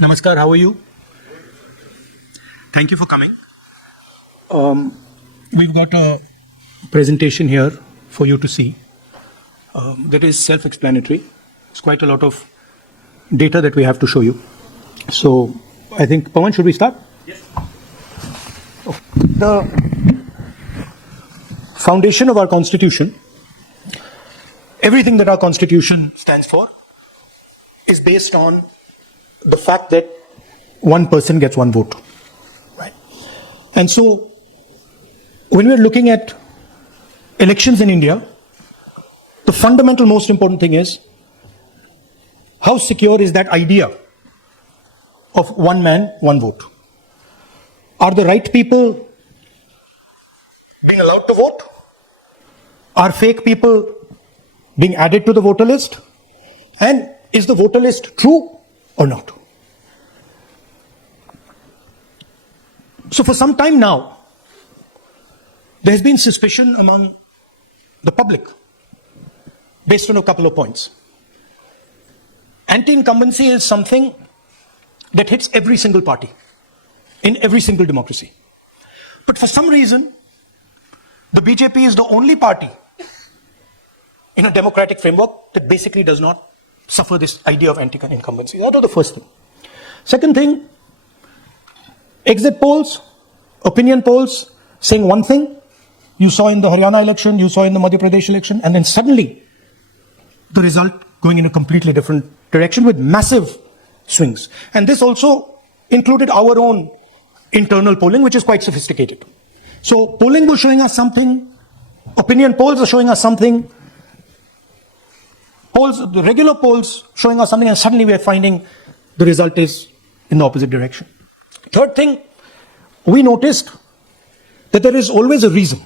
Namaskar, how are you? Thank you for coming. We've got a presentation here for you to see. That is self-explanatory. It's quite a lot of data that we have to show you. So, I think, Pawan, should we start? Yes. The foundation of our Constitution, everything that our Constitution stands for, is based on the fact that one person gets one vote. Right? And so, when we're looking at elections in India, the fundamental most important thing is how secure is that idea of one man, one vote? Are the right people being allowed to vote? Are fake people being added to the voter list? And is the voter list true or not? So for some time now, there has been suspicion among the public based on a couple of points. Anti-incumbency is something that hits every single party in every single democracy. But for some reason, the BJP is the only party in a democratic framework that basically does not suffer this idea of anti-incumbency. That was the first thing. Second thing, exit polls, opinion polls saying one thing, you saw in the Haryana election, you saw in the Madhya Pradesh election, and then suddenly the result going in a completely different direction with massive swings. And this also included our own internal polling, which is quite sophisticated. So polling was showing us something, opinion polls are showing us something, the regular polls showing us something, and suddenly we are finding the result is in the opposite direction. Third thing, we noticed that there is always a reason.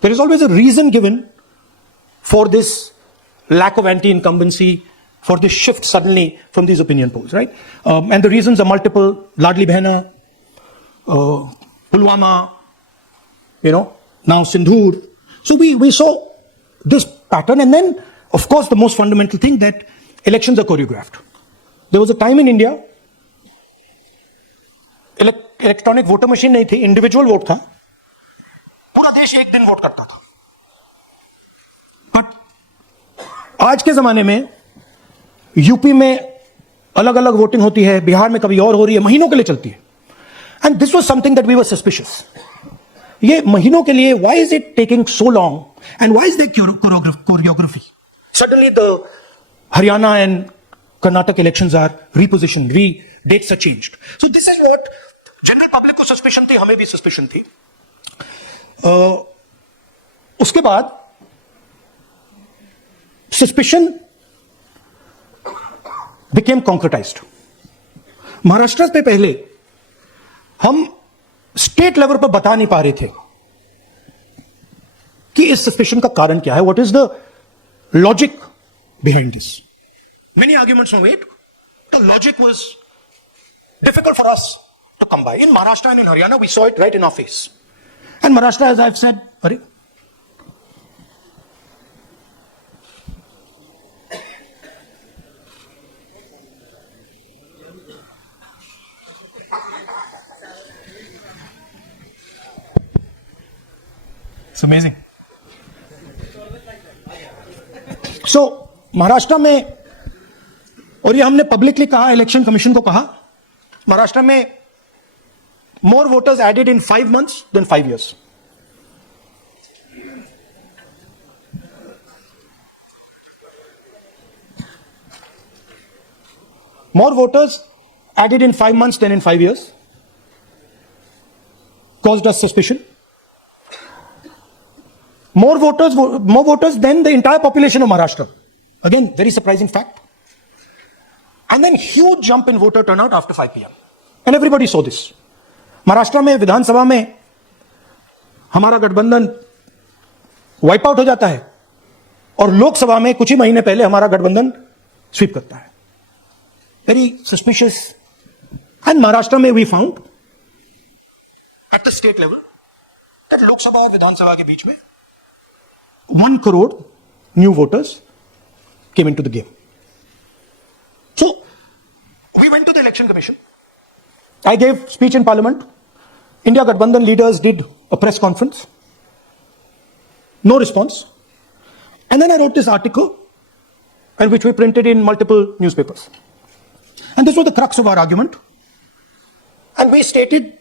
There is always a reason given for this lack of anti-incumbency, for this shift suddenly from these opinion polls, right? And the reasons are multiple. Ladli Behna, Pulwama, now Sindhur. So we saw this pattern, and then, of course, the most fundamental thing that elections are choreographed. There was a time in India, electronic voter machine नहीं थी, individual vote था, पूरा देश एक दिन vote करता था. But आज के जमाने में यूपी में अलग अलग वोटिंग होती है, बिहार में कभी और हो रही है, महीनों के लिए चलती है. And this was something that we were suspicious. ये महीनों के लिए, why is it taking so long and why is there choreography? Suddenly the Haryana and Karnataka elections are repositioned, dates are changed. So this is what general public को suspicion थी, हमें भी suspicion थी. उसके बाद suspicion became concretized. महाराष्ट्र पे पहले हम स्टेट लेवल पर बता नहीं पा रहे थे कि इस सस्पेशन का कारण क्या है. What is the logic behind this? Many arguments were made. The logic was difficult for us to come by. In Maharashtra and in Haryana, we saw it right in our face. And Maharashtra, as I've said, it's amazing. So, Maharashtra में, और ये हमने publicly कहा, election commission को कहा, महाराष्ट्र में more voters added in 5 months than 5 years. More voters added in 5 months than in 5 years caused us suspicion. More voters than the entire population of Maharashtra. Again, very surprising fact. And then huge jump in voter turnout after 5 p.m. And everybody saw this. Maharashtra में विधानसभा में हमारा गठबंधन wipe out हो जाता है और लोकसभा में कुछ ही महीने पहले हमारा गठबंधन स्वीप करता है. Very suspicious. And Maharashtra में we found at the state level that Lok Sabha और विधानसभा के बीच में 1 crore new voters came into the game. So We went to the Election Commission. I gave speech in Parliament. India Gathbandhan leaders did a press conference. No response. And then I wrote this article, and which we printed in multiple newspapers. And this was the crux of our argument. And we stated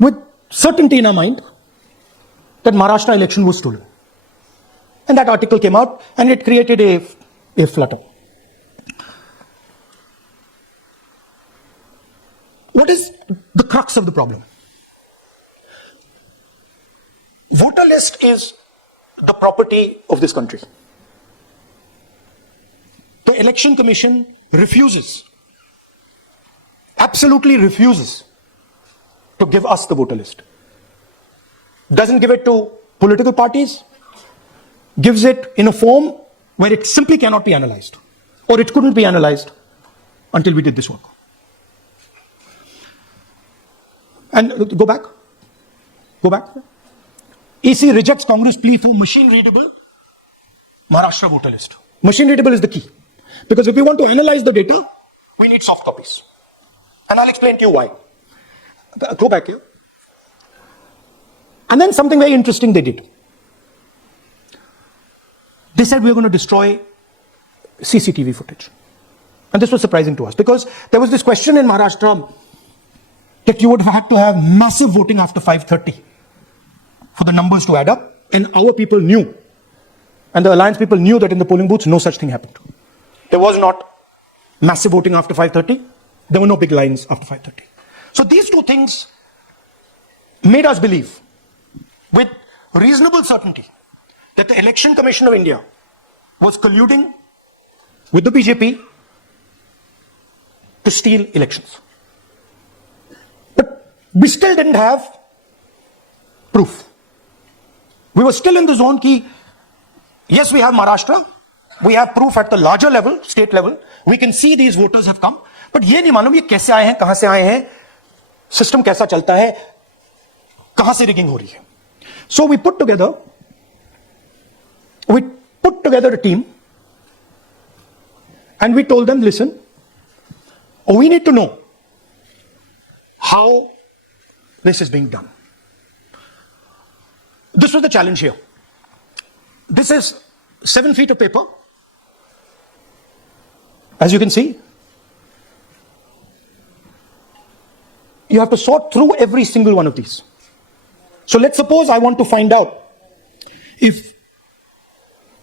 with certainty in our mind that Maharashtra election was stolen. And that article came out, and it created a flutter. What is the crux of the problem? Voter list is the property of this country. The Election Commission refuses, absolutely refuses to give us the voter list. Doesn't give it to political parties, gives it in a form where it simply cannot be analyzed, or it couldn't be analyzed until we did this work. And go back. EC rejects Congress plea for machine readable Maharashtra voter list. Machine readable is the key. Because if we want to analyze the data, we need soft copies. And I'll explain to you why. Go back here. And then something very interesting they did. They said we're going to destroy CCTV footage. And this was surprising to us because there was this question in Maharashtra that you would have had to have massive voting after 5:30 for the numbers to add up. And our people knew, and the Alliance people knew that in the polling booths, no such thing happened. There was not massive voting after 5:30. There were no big lines after 5:30. So these two things made us believe with reasonable certainty that the Election Commission of India was colluding with the BJP to steal elections. But we still didn't have proof. We were still in the zone ki, yes, we have Maharashtra, we have proof at the larger level, state level, we can see these voters have come, but ये नहीं मालूम ये कैसे आए हैं, कहां से आए हैं, सिस्टम कैसा चलता है, कहां से रिगिंग हो रही है. So we put together a team and we told them, listen, we need to know how this is being done. This was the challenge here. This is 7 feet of paper. As you can see, you have to sort through every single one of these. So let's suppose I want to find out if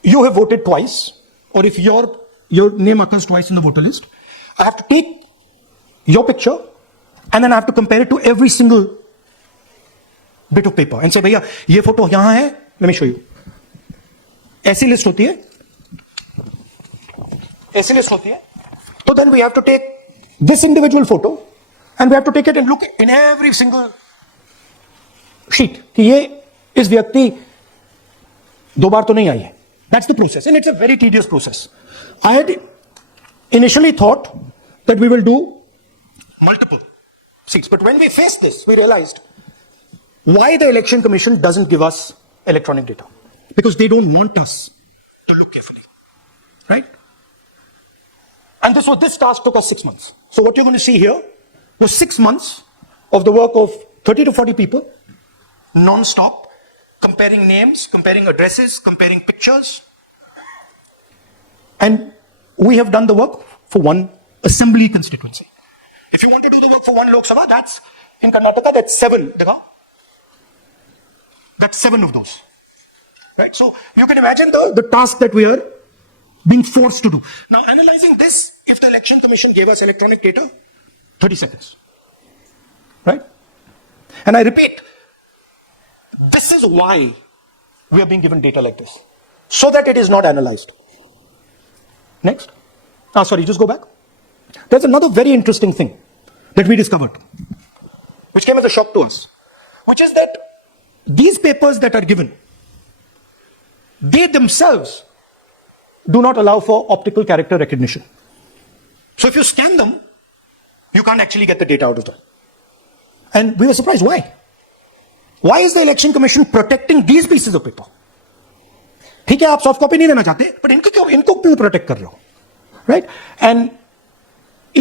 you have voted twice, or if your name occurs twice in the voter list. I have to take your picture and then I have to compare it to every single bit of paper and say, भैया ये photo यहां है, let me show you. ऐसी list होती है, ऐसी list होती है. So then we have to take this individual photo and we have to take it and look in every single sheet कि ये इस व्यक्ति दो बार तो नहीं आई है. That's the process, and it's a very tedious process. I had initially thought that we will do multiple seats, but when we faced this, we realized why the Election Commission doesn't give us electronic data. Because they don't want us to look carefully, right? And this task took us 6 months. So what you're going to see here was 6 months of the work of 30 to 40 people, non-stop, comparing names, comparing addresses, comparing pictures. And we have done the work for one assembly constituency. If you want to do the work for one Lok Sabha, that's in Karnataka, that's 7. That's 7 of those. Right? So you can imagine the task that we are being forced to do. Now, analyzing this, if the Election Commission gave us electronic data, 30 seconds. Right? And I repeat, this is why we are being given data like this, so that it is not analyzed. Next. Sorry, just go back. There's another very interesting thing that we discovered, which came as a shock to us, which is that these papers that are given, they themselves do not allow for optical character recognition. So if you scan them, you can't actually get the data out of them. And we were surprised, why? Why is the Election Commission protecting these pieces of paper? ठीक है, आप soft copy नहीं देना चाहते, but इनको क्यों protect कर रहे हो? Right? And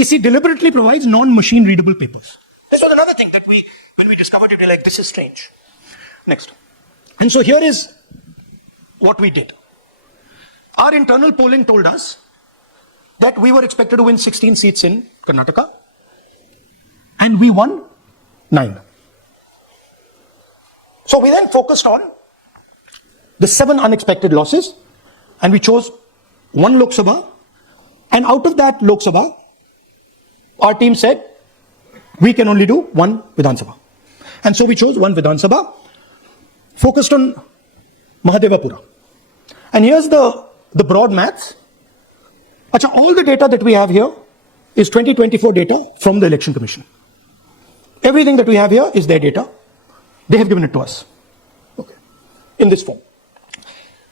EC deliberately provides non-machine readable papers. This was another thing that when we discovered it, we were like, this is strange. Next. And so here is what we did. Our internal polling told us that we were expected to win 16 seats in Karnataka, and we won 9. So we then focused on the 7 unexpected losses, and we chose 1 Lok Sabha, and out of that Lok Sabha, our team said, we can only do 1 Vidhan Sabha. And so we chose 1 Vidhan Sabha, focused on Mahadevapura. And here's the broad maths. Achha, all the data that we have here is 2024 data from the Election Commission. Everything that we have here is their data. They have given it to us. Okay. In this form.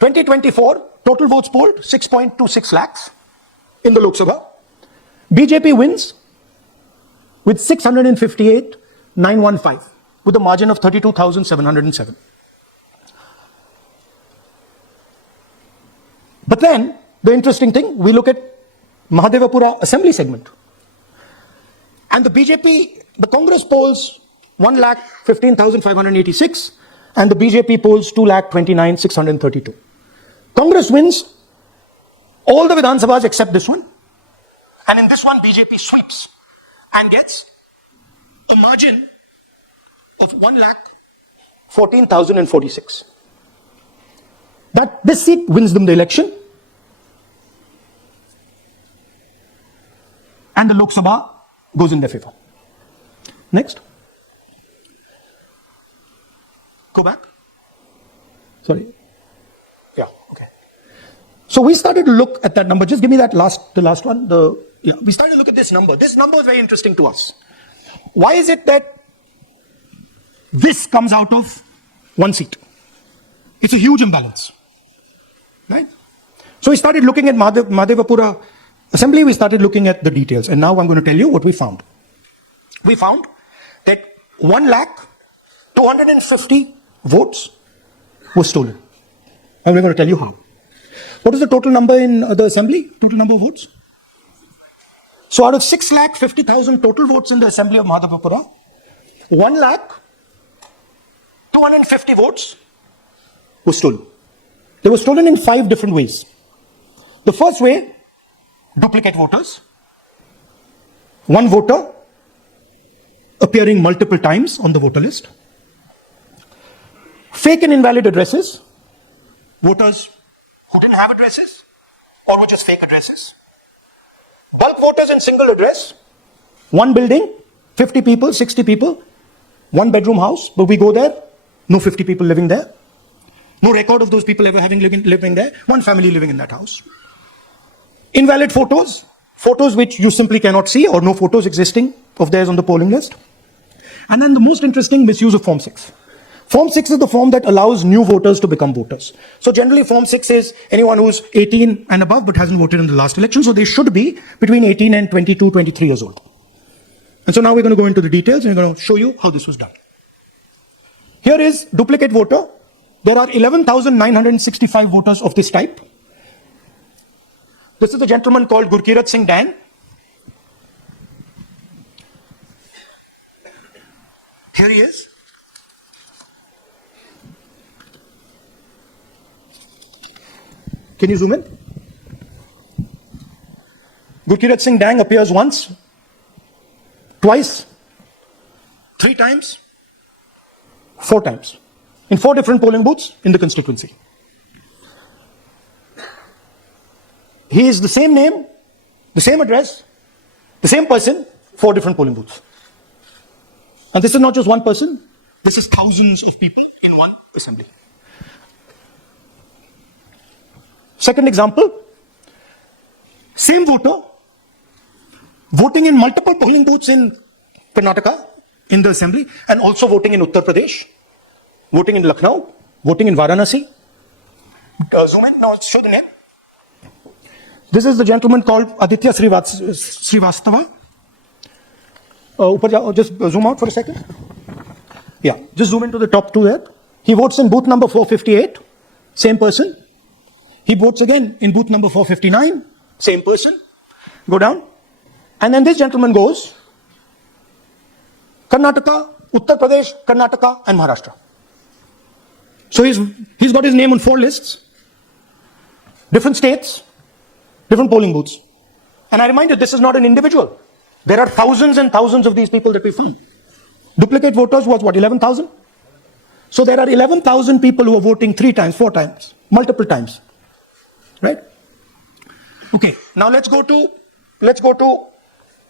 2024, total votes polled, 6.26 lakhs in the Lok Sabha. BJP wins with 658,915 with a margin of 32,707. But then, the interesting thing, we look at Mahadevapura assembly segment. And the BJP, the Congress polls 1,15,586 and the BJP polls 2,29,632. Congress wins all the Vidhan Sabhas except this one. And in this one, BJP sweeps and gets a margin of 1,14,046. That this seat wins them the election. And the Lok Sabha goes in their favor. Next. Go back. Sorry. Yeah, okay. So we started to look at that number. Just give me that the last one. We started to look at this number. This number is very interesting to us. Why is it that this comes out of 1 seat? It's a huge imbalance. Right? So we started looking at Mahadevapura assembly, we started looking at the details, and now I'm going to tell you what we found. We found that 1,250,000 votes were stolen. And we're going to tell you how. What is the total number in the assembly? Total number of votes? So out of 6,50,000 total votes in the assembly of Mahadevapura, 1,250,000 votes were stolen. They were stolen in 5 different ways. The first way, duplicate voters. 1 voter appearing multiple times on the voter list. Fake and invalid addresses. Voters who didn't have addresses or were just fake addresses. Bulk voters in single address. 1 building, 50 people, 60 people. 1 bedroom house, but we go there, no 50 people living there. No record of those people ever having living there. 1 family living in that house. Invalid photos, photos which you simply cannot see or no photos existing of theirs on the polling list. And then the most interesting, misuse of Form 6. Form 6 is the form that allows new voters to become voters. So generally Form 6 is anyone who's 18 and above but hasn't voted in the last election. So they should be between 18 and 22, 23 years old. And so now we're going to go into the details and we're going to show you how this was done. Here is duplicate voter. There are 11,965 voters of this type. This is a gentleman called Gurkirat Singh Dan. Here he is. Can you zoom in? Gurkirat Singh Dan appears once, twice, 3 times, 4 times. In 4 different polling booths in the constituency. He is the same name, the same address, the same person, 4 different polling booths. And this is not just one person, this is thousands of people in one assembly. Second example, same voter, voting in multiple polling booths in Karnataka, in the assembly, and also voting in Uttar Pradesh, voting in Lucknow, voting in Varanasi. Zoom in, now show the name. This is the gentleman called Aditya Srivastava. Just zoom out for a second. Yeah, just zoom into the top 2 there. He votes in booth number 458, same person. He votes again in booth number 459, same person. Go down. And then this gentleman goes Karnataka, Uttar Pradesh, Karnataka, and Maharashtra. So he's got his name on 4 lists, different states, different polling booths. And I remind you, this is not an individual. There are thousands and thousands of these people that we found. Duplicate voters was what, 11,000? So there are 11,000 people who are voting 3 times, 4 times, multiple times, right? Okay, now let's go to,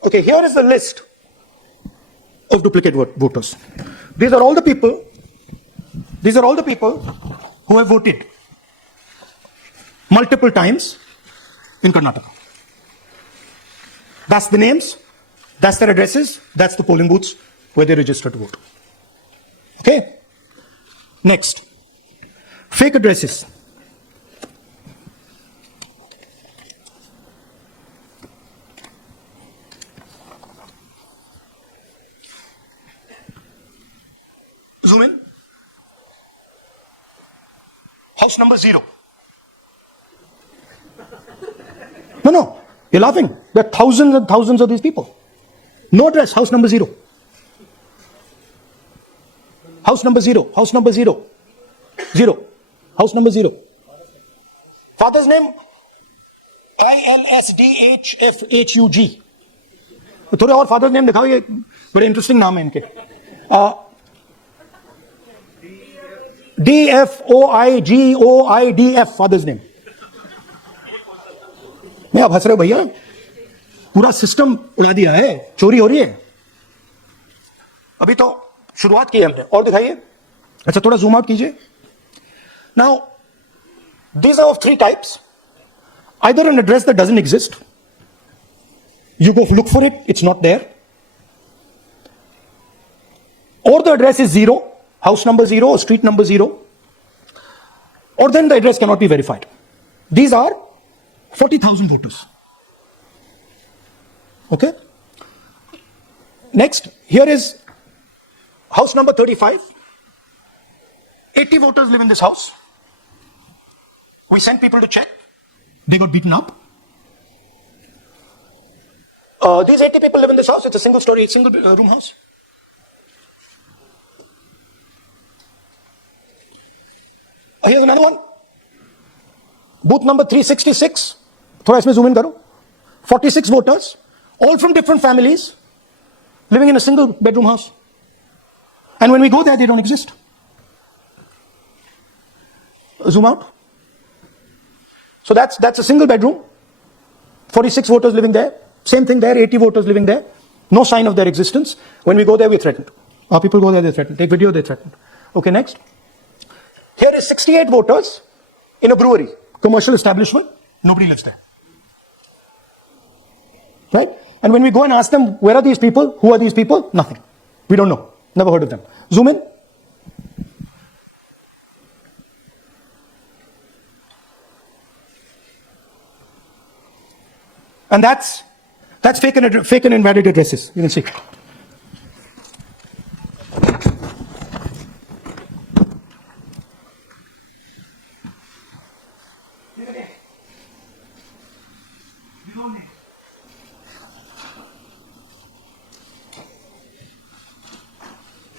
okay, here is the list of duplicate voters. These are all the people who have voted multiple times in Karnataka. That's the names, that's their addresses, that's the polling booths where they register to vote. Okay? Next, fake addresses. Zoom in. House number 0. No, you're laughing. There are thousands and thousands of these people. No address, house number 0. House number 0, house number 0. 0. House number 0. Father's name? ILSDHFHUG. थोड़े और father's name दिखाओ, ये बड़े interesting नाम है इनके. DFOIGOIDF father's name. नहीं आप हंस रहे हो भैया, पूरा सिस्टम उड़ा दिया है, चोरी हो रही है. अभी तो शुरुआत की है हमने, और दिखाइए. अच्छा थोड़ा जूम आउट कीजिए. Now these are of 3 types. Either an address that doesn't exist, you go look for it, it's not there, or the address is 0, house number 0 or street number 0, or then the address cannot be verified. These are 40,000 voters. Okay? Next, here is house number 35. 80 voters live in this house. We sent people to check. They got beaten up. These 80 people live in this house. It's a single room house. Here's another one. Booth number 366. थोड़ा इसमें zoom in करो. 46 voters, all from different families, living in a single bedroom house. And when we go there, they don't exist. Zoom out. So that's a single bedroom. 46 voters living there. Same thing there, 80 voters living there. No sign of their existence. When we go there, we're threatened. Our people go there, they're threatened. Take video, they're threatened. Okay, next. Here is 68 voters in a brewery, commercial establishment. Nobody lives there. Right? And when we go and ask them, where are these people? Who are these people? Nothing. We don't know. Never heard of them. Zoom in. And that's fake and invalid addresses. You can see.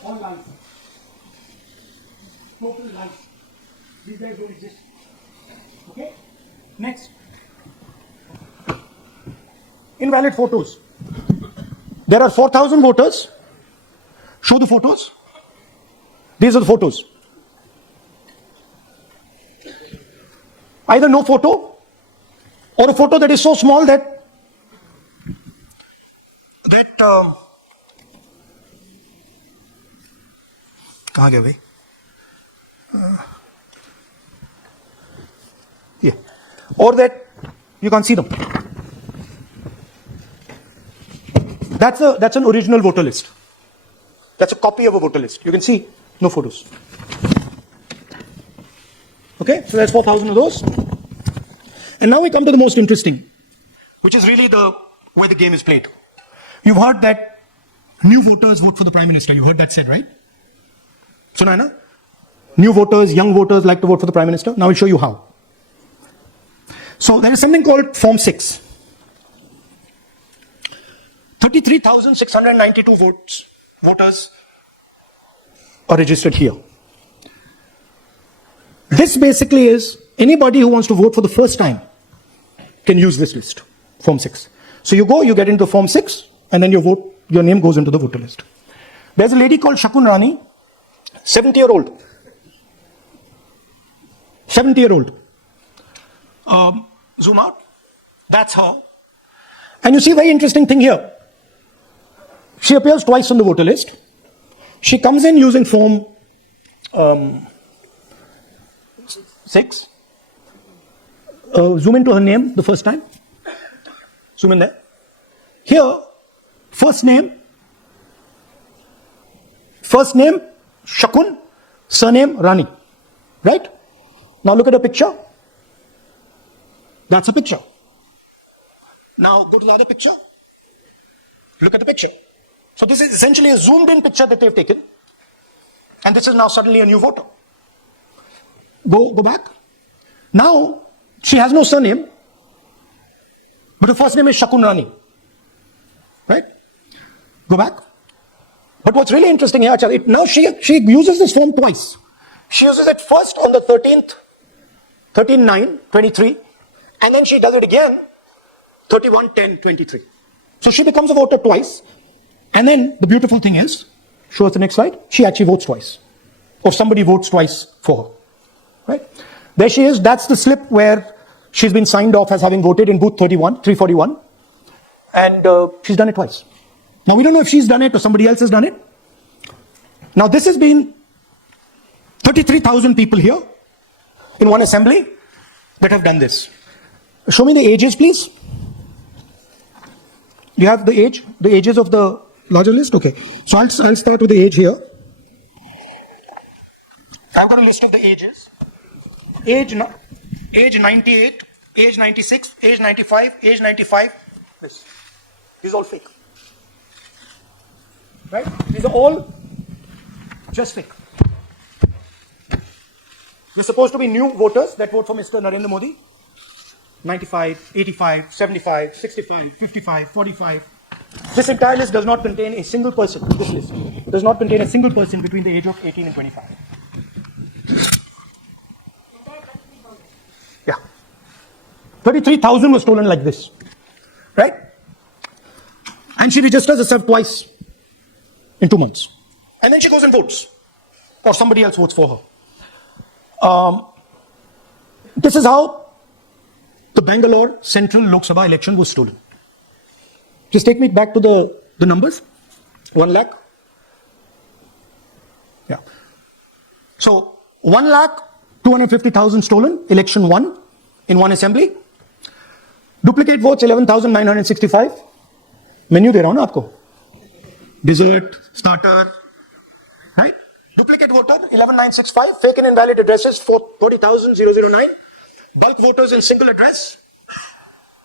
All lies. Total lies. These guys don't exist. Okay? Next. Invalid photos. There are 4,000 voters. Show the photos. These are the photos. Either no photo or a photo that is so small that कहाँ गया भाई? Yeah. Or that you can't see them. That's an original voter list. That's a copy of a voter list. You can see no photos. Okay, so that's 4,000 of those. And now we come to the most interesting, which is really where the game is played. You've heard that new voters vote for the Prime Minister. You heard that said, right? So Naina, new voters, young voters like to vote for the Prime Minister. Now I'll show you how. So there is something called Form 6. 33,692 voters are registered here. This basically is anybody who wants to vote for the first time can use this list, Form 6. So you go, you get into Form 6, and then your name goes into the voter list. There's a lady called Shakun Rani, 70-year-old. 70-year-old. Zoom out. That's her. And you see a very interesting thing here. She appears twice on the voter list. She comes in using Form 6. Zoom into her name the first time. Zoom in there. Here, first name, Shakun, surname, Rani. Right? Now look at the picture. That's a picture. Now go to the other picture. Look at the picture. So this is essentially a zoomed in picture that they've taken. And this is now suddenly a new voter. Go back. Now, she has no surname, but her first name is Shakun Rani. Right? Go back. But what's really interesting here, now she uses this form twice. She uses it first on the 13th, 13/9/23, and then she does it again, 31/10/23. So she becomes a voter twice, and then the beautiful thing is, show us the next slide, she actually votes twice. Or somebody votes twice for her. Right? There she is, that's the slip where she's been signed off as having voted in booth 341, and she's done it twice. Now we don't know if she's done it or somebody else has done it. Now this has been 33,000 people here in one assembly that have done this. Show me the ages, please. You have the ages of the larger list? Okay. So I'll start with the age here. I've got a list of the ages. Age 98, age 96, age 95, age 95. This is all fake. Right? These are all just fake. We're supposed to be new voters that vote for Mr. Narendra Modi. 95, 85, 75, 65, 55, 45. This entire list does not contain a single person. This list does not contain a single person between the age of 18 and 25. Yeah. 33,000 was stolen like this. Right? And she registers herself twice in 2 months. And then she goes and votes. Or somebody else votes for her. This is how the Bangalore Central Lok Sabha election was stolen. Just take me back to the numbers. 1 lakh. Yeah. So 1,250,000 stolen, election won in one assembly. Duplicate votes 11,965. Menu de raha hu na aapko. Dessert, starter, right? Duplicate voter 11,965. Fake and invalid addresses 40,009. Bulk voters in single address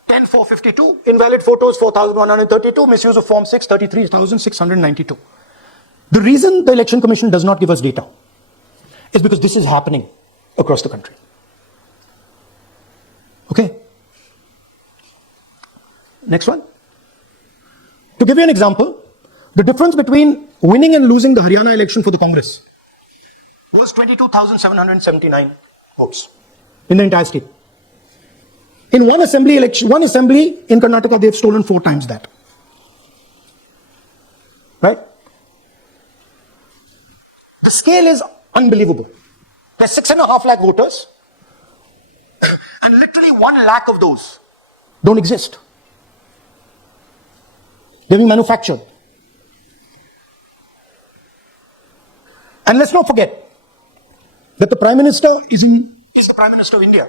10,452. Invalid photos 4,132. Misuse of Form 6 33,692. The reason the Election Commission does not give us data is because this is happening across the country. Okay. Next one. To give you an example, the difference between winning and losing the Haryana election for the Congress was 22,779 votes in the entire state. In one assembly in Karnataka, they've stolen 4 times that. Right? The scale is unbelievable. There's 6.5 lakh voters, and literally 1 lakh of those don't exist. They're being manufactured. And let's not forget that the Prime Minister is the Prime Minister of India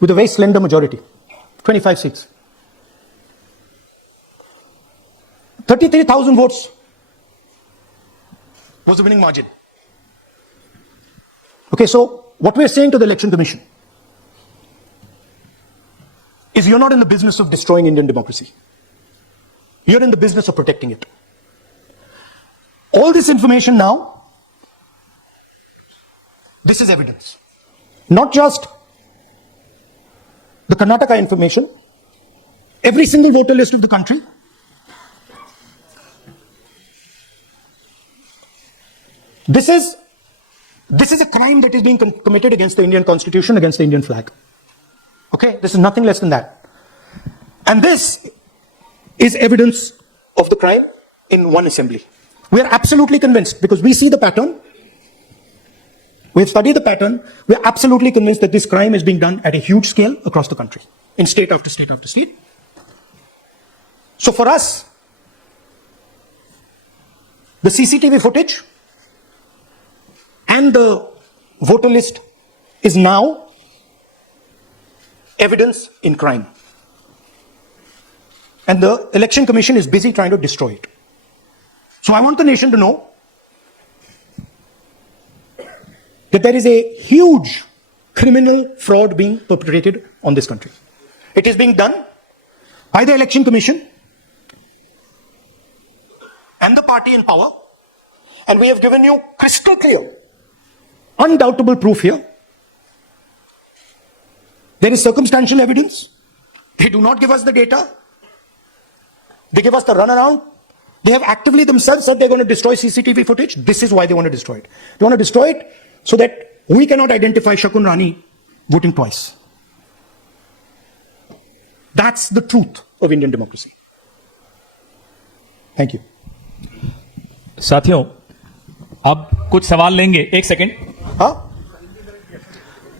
with a very slender majority, 25 seats. 33,000 votes was the winning margin. Okay, so what we're saying to the Election Commission is you're not in the business of destroying Indian democracy. You're in the business of protecting it. All this information now, this is evidence. Not just the Karnataka information, every single voter list of the country, This is a crime that is being committed against the Indian Constitution, against the Indian flag. Okay, this is nothing less than that. And this is evidence of the crime in one assembly. We are absolutely convinced, because we see the pattern, we have studied the pattern, we are absolutely convinced that this crime is being done at a huge scale across the country, in state after state after state. So for us, the CCTV footage and the voter list is now evidence in crime. And the Election Commission is busy trying to destroy it. So I want the nation to know that there is a huge criminal fraud being perpetrated on this country. It is being done by the Election Commission and the party in power, and we have given you crystal clear, undoubtable proof here. There is circumstantial evidence. They do not give us the data. They give us the runaround. They have actively themselves said they're going to destroy CCTV footage. This is why they want to destroy it. They want to destroy it so that we cannot identify Shakun Rani voting twice. That's the truth of Indian democracy. Thank you. साथियों, अब कुछ सवाल लेंगे. एक second. हाँ,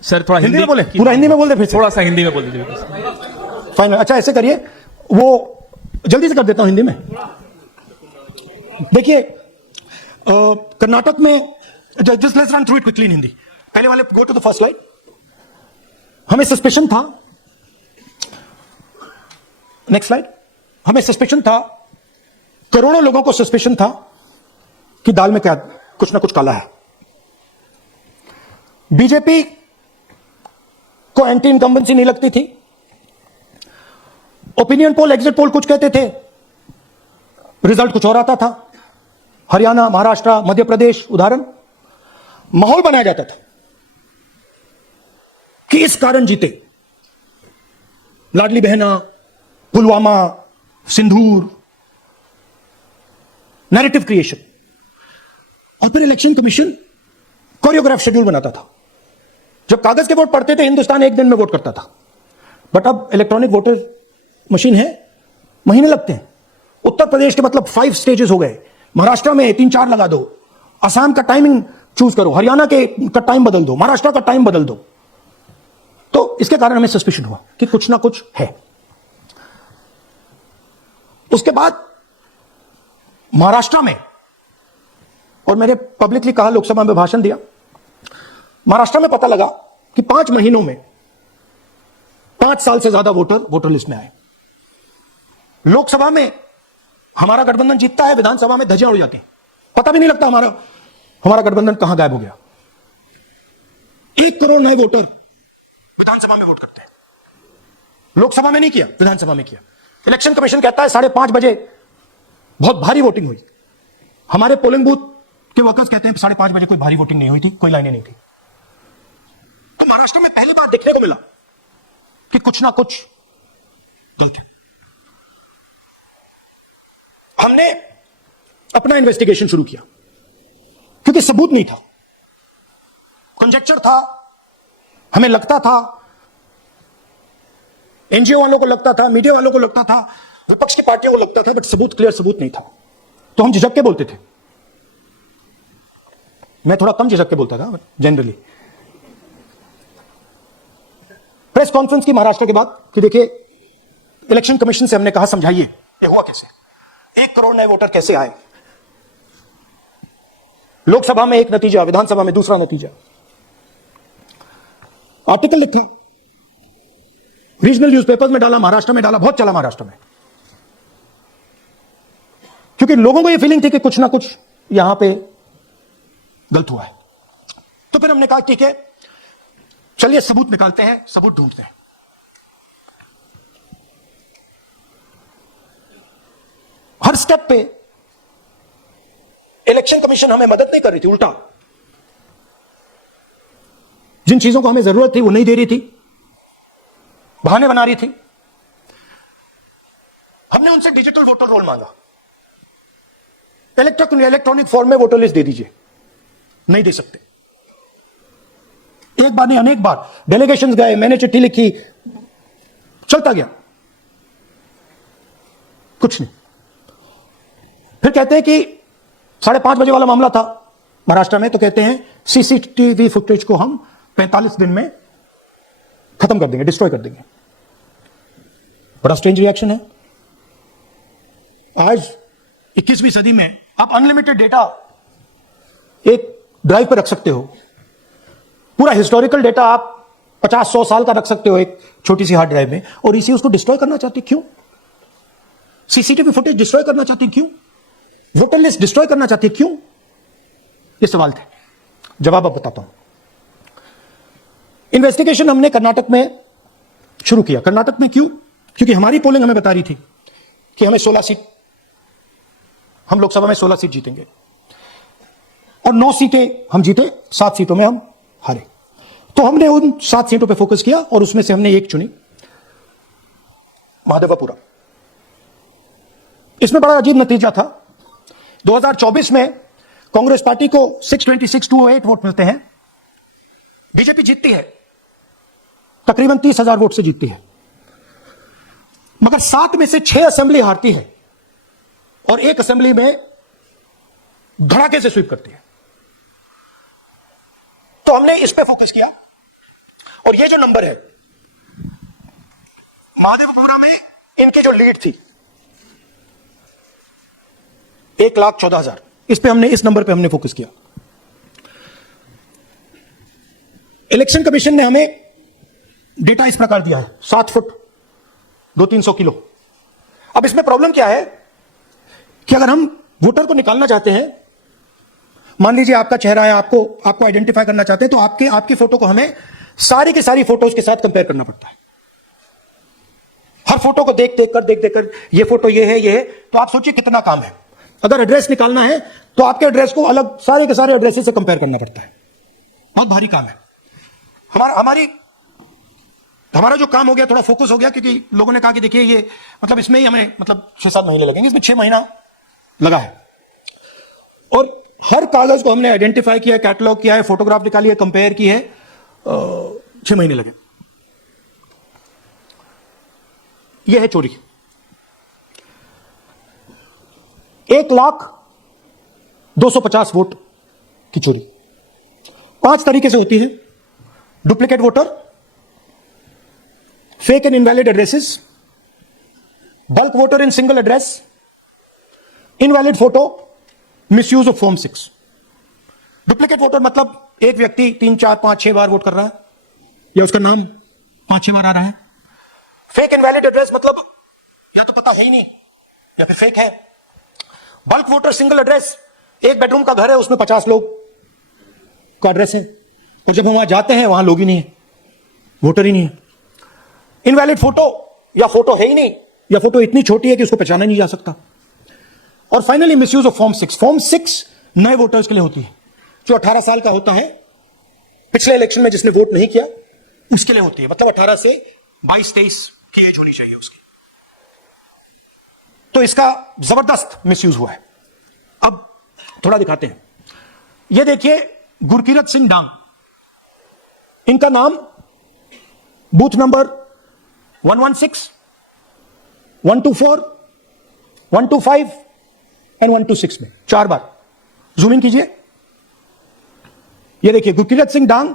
sir थोड़ा हिंदी में बोले, पूरा हिंदी में बोल दे फिर से. थोड़ा सा हिंदी में बोल दीजिए. फाइन. अच्छा, ऐसे करिए, वो जल्दी से कर देता हूं हिंदी में. देखिए, कर्नाटक में, just let's run through it quickly in Hindi. पहले वाले go to the first slide. हमें सस्पेशन था, नेक्स्ट स्लाइड. हमें सस्पेशन था, करोड़ों लोगों को सस्पेशन था कि दाल में क्या कुछ ना कुछ काला है. बीजेपी को एंटी इनकम्बेंसी नहीं लगती थी. ओपिनियन पोल, एग्जिट पोल कुछ कहते थे, रिजल्ट कुछ और आता था. हरियाणा, महाराष्ट्र, मध्य प्रदेश उदाहरण, माहौल बनाया जाता था कि इस कारण जीते. लाडली बहना, पुलवामा, सिंदूर, नैरेटिव क्रिएशन. और फिर इलेक्शन कमीशन कोरियोग्राफ शेड्यूल बनाता था. जब कागज के वोट पड़ते थे, हिंदुस्तान एक दिन में वोट करता था. बट अब इलेक्ट्रॉनिक वोटर मशीन है, महीने लगते हैं. उत्तर प्रदेश के मतलब 5 स्टेजेस हो गए. महाराष्ट्र में 3-4 लगा दो. असम का टाइमिंग चूज करो, हरियाणा के का टाइम बदल दो, महाराष्ट्र का टाइम बदल दो. तो इसके कारण हमें सस्पिशन हुआ कि कुछ ना कुछ है. उसके बाद महाराष्ट्र में, और मैंने पब्लिकली कहा, लोकसभा में भाषण दिया, महाराष्ट्र में पता लगा कि 5 महीनों में 5 साल से ज्यादा वोटर लिस्ट में आए. लोकसभा में हमारा गठबंधन जीतता है, विधानसभा में धज्जियां उड़ जाती हैं. पता भी नहीं लगता हमारा गठबंधन कहां गायब हो गया. 1 करोड़ नए वोटर विधानसभा में वोट करते हैं. लोकसभा में नहीं किया, विधानसभा में किया. इलेक्शन कमीशन कहता है 5:30 बजे बहुत भारी वोटिंग हुई. हमारे पोलिंग बूथ के वर्कर्स कहते हैं 5:30 बजे कोई भारी वोटिंग नहीं हुई थी, कोई लाइनें नहीं थी. तो महाराष्ट्र में पहली बार देखने को मिला कि कुछ ना कुछ गलत है. हमने अपना इन्वेस्टिगेशन शुरू किया क्योंकि सबूत नहीं था, कंजेक्चर था. हमें लगता था, एनजीओ वालों को लगता था, मीडिया वालों को लगता था, विपक्ष की पार्टियों को लगता था, बट क्लियर सबूत नहीं था. तो हम झिझक के बोलते थे. मैं थोड़ा कम झिझक के बोलता था जनरली. प्रेस कॉन्फ्रेंस की महाराष्ट्र के बाद कि देखिए, इलेक्शन कमीशन से हमने कहा समझाइए ये हुआ कैसे, 1 करोड़ नए वोटर कैसे आए. लोकसभा में एक नतीजा, विधानसभा में दूसरा नतीजा. आर्टिकल लिखा, रीजनल न्यूज़पेपर्स में डाला, महाराष्ट्र में डाला, बहुत चला महाराष्ट्र में, क्योंकि लोगों को यह फीलिंग थी कि कुछ ना कुछ यहां पे गलत हुआ है. तो फिर हमने कहा ठीक है, चलिए सबूत निकालते हैं, सबूत ढूंढते हैं. हर स्टेप पे इलेक्शन कमीशन हमें मदद नहीं कर रही थी, उल्टा जिन चीजों को हमें जरूरत थी वो नहीं दे रही थी, बहाने बना रही थी. हमने उनसे डिजिटल वोटर रोल मांगा, इलेक्ट्रॉनिक फॉर्म में वोटर लिस्ट दे दीजिए. नहीं दे सकते। एक बार नहीं, अनेक बार डेलीगेशंस गए, मैंने चिट्ठी लिखी, चलता गया, कुछ नहीं। फिर कहते हैं कि 5:30 बजे वाला मामला था महाराष्ट्र में, तो कहते हैं सीसीटीवी फुटेज को हम 45 दिन में खत्म कर देंगे, डिस्ट्रॉय कर देंगे। बड़ा स्ट्रेंज रिएक्शन है। आज 21वीं सदी में आप अनलिमिटेड डेटा एक ड्राइव पर रख सकते हो। पूरा हिस्टोरिकल डेटा आप 50-100 साल का रख सकते हो एक छोटी सी हार्ड ड्राइव में, और इसी उसको डिस्ट्रॉय करना चाहते क्यों? सीसीटीवी फुटेज डिस्ट्रॉय करना चाहते क्यों? वोटर लिस्ट डिस्ट्रॉय करना चाहते क्यों? ये सवाल थे, जवाब अब बताता हूं। इन्वेस्टिगेशन हमने कर्नाटक में शुरू किया। कर्नाटक में क्यों? क्योंकि हमारी पोलिंग हमें बता रही थी कि हमें 16 सीट, हम लोकसभा में 16 सीट जीतेंगे, और 9 सीटें हम जीते, 7 सीटों में हम हारे। तो हमने उन 7 सीटों पे फोकस किया और उसमें से हमने एक चुनी, महादेवपुरा। इसमें बड़ा अजीब नतीजा था। 2024 में कांग्रेस पार्टी को 626-208 वोट मिलते हैं, बीजेपी जीतती है, तकरीबन 30,000 वोट से जीतती है, मगर 7 में से 6 असेंबली हारती है और एक असेंबली में धड़ाके से स्वीप करती है। तो हमने इस पे फोकस किया, और ये जो नंबर है महादेवपुरा में, इनकी जो लीड थी 1,14,000, इस पे हमने, इस नंबर पे हमने फोकस किया। इलेक्शन कमीशन ने हमें डेटा इस प्रकार दिया है, 7 फुट 200-300 किलो। अब इसमें प्रॉब्लम क्या है कि अगर हम वोटर को निकालना चाहते हैं, मान लीजिए आपका चेहरा है, आपको आइडेंटिफाई करना चाहते हैं, तो आपके फोटो को हमें सारी की सारी फोटोज के साथ कंपेयर करना पड़ता है। हर फोटो को देख कर ये फोटो ये है, तो आप सोचिए कितना काम है। अगर एड्रेस निकालना है तो आपके एड्रेस को अलग सारे के सारे एड्रेसेस से कंपेयर करना पड़ता है। बहुत भारी काम है। हमारा जो काम हो गया, थोड़ा फोकस हो गया, क्योंकि लोगों ने कहा कि देखिए ये मतलब इसमें ही हमें मतलब 6-7 महीने लगेंगे, इसमें 6 महीना लगा है। और हर कागज को हमने आइडेंटिफाई किया, कैटलॉग किया है, फोटोग्राफ निकाली है, कंपेयर की है, 6 महीने लगे। यह है चोरी। 1,02,50 वोट की चोरी 5 तरीके से होती है: duplicate voter, fake and invalid addresses, bulk voter in single address, invalid photo, misuse of form 6। Duplicate voter मतलब एक व्यक्ति 3, 4, 5, 6 बार वोट कर रहा है, या उसका नाम 5-6 बार आ रहा है। फेक इनवैलिड एड्रेस मतलब या तो पता है ही नहीं या फिर फेक है। बल्क वोटर सिंगल एड्रेस, एक बेडरूम का घर है, उसमें 50 लोग का एड्रेस है, और जब हम वहां जाते हैं वहां लोग ही नहीं है, वोटर ही नहीं है। इनवैलिड फोटो, या फोटो है ही नहीं, या फोटो इतनी छोटी है कि उसको पहचाना नहीं जा सकता। और finally misuse of form 6। Form 6 नए वोटर्स के लिए होती है, जो 18 साल का होता है, पिछले इलेक्शन में जिसने वोट नहीं किया उसके लिए होती है। मतलब 18 से 22-23 की एज होनी चाहिए उसकी। तो इसका जबरदस्त मिसयूज हुआ है। अब थोड़ा दिखाते हैं। यह देखिए, गुरकीरत सिंह डांग, इनका नाम बूथ नंबर 116, 124, 125 एंड 126 में 4 बार। जूम इन कीजिए। ये देखिए, गुरकीरत सिंह डांग,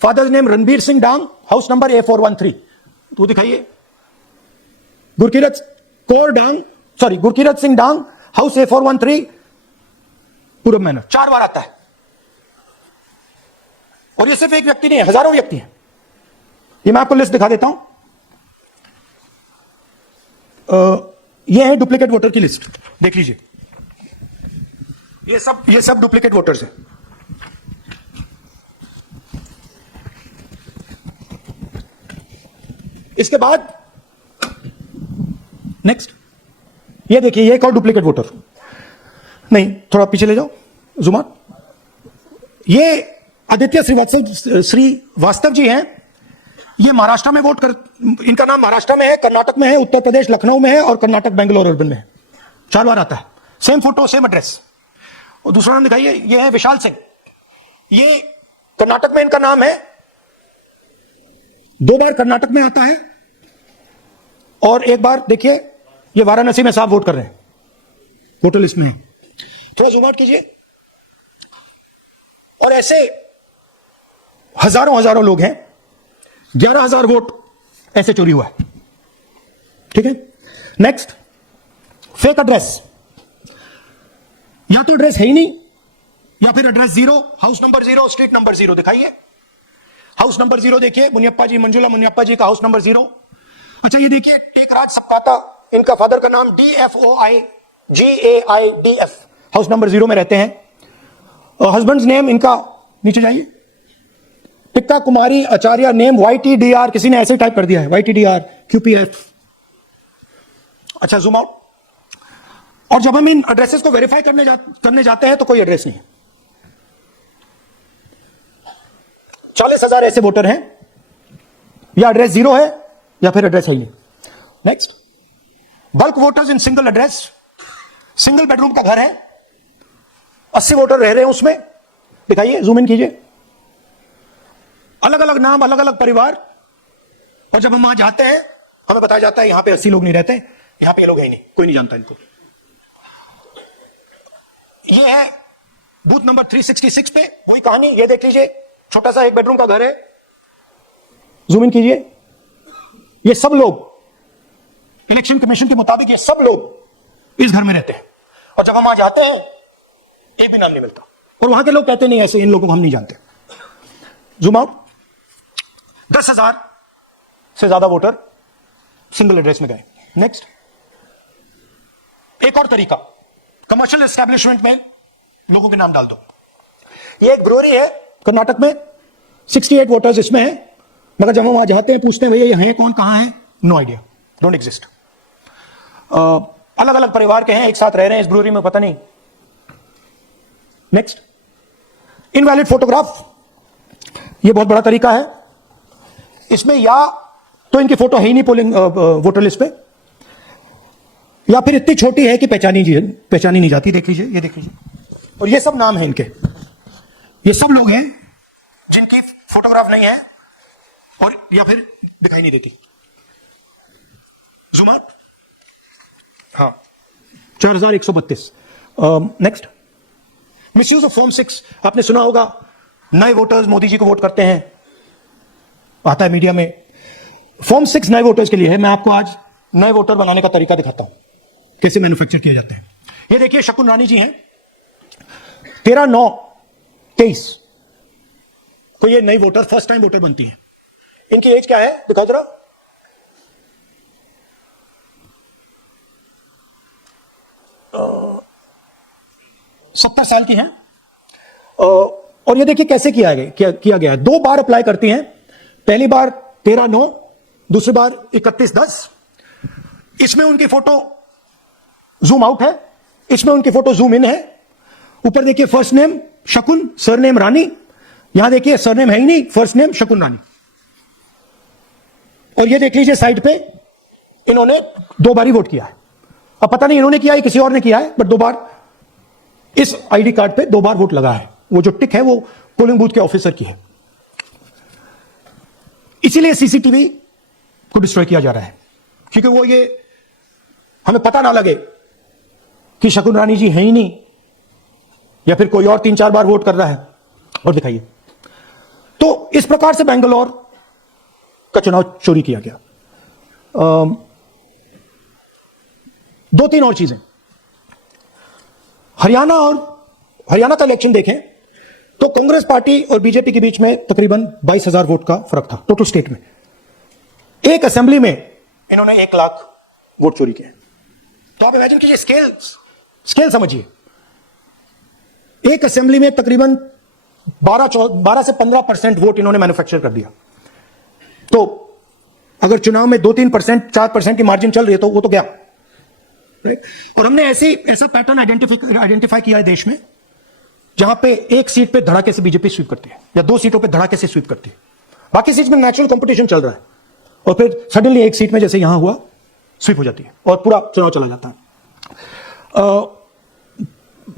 फादर्स नेम रणबीर सिंह डांग, हाउस नंबर A413। तो दिखाइए, गुरकीरत सिंह डांग, हाउस A413, पूरब मैनर। 4 बार आता है। और ये सिर्फ एक व्यक्ति नहीं है, हजारों व्यक्ति हैं। ये मैं आपको लिस्ट दिखा देता हूं। ये है डुप्लीकेट वोटर की लिस्ट, देख लीजिए। ये सब डुप्लीकेट वोटर्स हैं। इसके बाद नेक्स्ट, ये देखिए, ये एक और डुप्लीकेट वोटर। नहीं, थोड़ा पीछे ले जाओ, जुमा। ये आदित्य श्रीवास्तव जी हैं। ये महाराष्ट्र में वोट कर, इनका नाम महाराष्ट्र में है, कर्नाटक में है, उत्तर प्रदेश लखनऊ में है, और कर्नाटक बेंगलोर अर्बन में है। 4 बार आता है। Same photo, same address. और दूसरा नाम दिखाइए, ये है विशाल सिंह। ये कर्नाटक में इनका नाम है, 2 बार कर्नाटक में आता है और एक बार देखिए ये वाराणसी में साहब वोट कर रहे हैं, वोटर लिस्ट में है। थोड़ा जूम आउट कीजिए। और ऐसे हजारों लोग हैं, 11,000 वोट ऐसे चोरी हुआ है। ठीक है, नेक्स्ट, फेक एड्रेस। या तो एड्रेस है ही नहीं या फिर address 0, house number 0, street number 0 दिखाइए। हाउस नंबर 0 देखिए, मुनियप्पा जी, मंजुला मुनियप्पा जी का हाउस नंबर 0। अच्छा ये देखिए, टेकराज सप्पाता, इनका फादर का नाम DFOIGAIDF, हाउस नंबर 0 में रहते हैं। हस्बैंड्स नेम इनका, नीचे जाइए, टिक्का कुमारी आचार्य, नेम YTDR, किसी ने ऐसे टाइप कर दिया है, YTDR QPF। अच्छा जूम आउट। और जब हम इन एड्रेसेस को वेरीफाई करने जाते हैं तो कोई एड्रेस नहीं है। 40,000 ऐसे वोटर हैं, या एड्रेस 0 है या फिर एड्रेस है ही नहीं। Next, bulk voters in single address, single bedroom का घर है, 80 वोटर रह रहे हैं उसमें, दिखाइए, जूम इन कीजिए। अलग अलग नाम, अलग अलग परिवार, और जब हम वहां जाते हैं हमें बताया जाता है यहां पे 80 लोग नहीं रहते, यहां पे ये लोग है ही नहीं, कोई नहीं जानता इनको। ये है बूथ नंबर 366 पे वही कहानी, ये देख लीजिए, छोटा सा 1 बेडरूम का घर है, जूम इन कीजिए। ये सब लोग इलेक्शन कमीशन के मुताबिक, ये सब लोग इस घर में रहते हैं, और जब हम वहां जाते हैं एक भी नाम नहीं मिलता, और वहां के लोग कहते नहीं ऐसे, इन लोगों को हम नहीं जानते। Zoom out. 10,000 से ज्यादा वोटर सिंगल एड्रेस में गए। नेक्स्ट, एक और तरीका, कमर्शियल एस्टेब्लिशमेंट में लोगों के नाम डाल दो। ये एक ब्रूअरी है कर्नाटक में, 68 वोटर्स इसमें है, मगर जब हम वहां जाते हैं पूछते हैं भैया ये है कौन, कहां है, नो आइडिया, डोंट एग्जिस्ट। अलग अलग परिवार के हैं, एक साथ रह रहे हैं इस ब्रूअरी में, पता नहीं। नेक्स्ट, इनवैलिड फोटोग्राफ, ये बहुत बड़ा तरीका है। इसमें या तो इनकी फोटो है ही नहीं पोलिंग वोटर लिस्ट पे, या फिर इतनी छोटी है कि पहचानी नहीं जाती। देख लीजिए, ये देख लीजिए, और ये सब नाम है इनके, ये सब लोग हैं जिनकी फोटोग्राफ नहीं है और या फिर दिखाई नहीं देती। Zoom out. हाँ, 4132। नेक्स्ट, मिसयूज ऑफ फॉर्म 6, आपने सुना होगा, नए वोटर्स मोदी जी को वोट करते हैं, आता है मीडिया में। फॉर्म 6 नए वोटर्स के लिए है। मैं आपको आज नए वोटर बनाने का तरीका दिखाता हूं, कैसे मैन्युफैक्चर किए जाते हैं। ये देखिए, शकुन रानी जी हैं, 13/9/23 को ये नई वोटर, फर्स्ट टाइम वोटर बनती हैं। इनकी एज क्या है, दिखाओ जरा। अ, 70 साल की हैं। और ये देखिए कैसे किया गया है। 2 बार अप्लाई करती हैं, पहली बार 13/9, दूसरी बार 31/10। इसमें उनकी फोटो जूम आउट है, इसमें उनकी फोटो जूम इन है। ऊपर देखिए फर्स्ट नेम शकुन, सरनेम रानी, यहां देखिए सरनेम है ही नहीं, फर्स्ट नेम शकुन रानी। और ये देख लीजिए साइड पे, इन्होंने 2 बार ही वोट किया है। अब पता नहीं इन्होंने किया है किसी और ने किया है, बट 2 बार इस आईडी कार्ड पे 2 बार वोट लगा है। वो जो टिक है वो पोलिंग बूथ के ऑफिसर की है। इसीलिए सीसीटीवी को डिस्ट्रॉय किया जा रहा है, क्योंकि वो ये हमें पता ना लगे कि शकुन रानी जी है ही नहीं, या फिर कोई और 3-4 बार वोट कर रहा है। और दिखाइए, तो इस प्रकार से बेंगलोर का चुनाव चोरी किया गया। 2-3 और चीजें, हरियाणा का इलेक्शन देखें तो कांग्रेस पार्टी और बीजेपी के बीच में तकरीबन 22,000 वोट का फर्क था टोटल स्टेट में। एक असेंबली में इन्होंने 1 लाख वोट चोरी किए। तो आप इमेजिन कीजिए, स्केल समझिए। एक असेंबली में तकरीबन 12 से 15% वोट इन्होंने मैन्युफैक्चर कर दिया। तो अगर चुनाव में 2-3%, 4% की मार्जिन चल रही है तो वो तो गया। और हमने ऐसा पैटर्न आइडेंटिफाई किया है देश में, जहां पे एक सीट पे धड़ाके से बीजेपी स्वीप करती है, या 2 सीटों पे धड़ाके से स्वीप करती है। बाकी सीट में नेचुरल कंपटीशन चल रहा है, और फिर सडनली एक सीट में जैसे यहां हुआ स्वीप हो जाती है और पूरा चुनाव चला जाता है।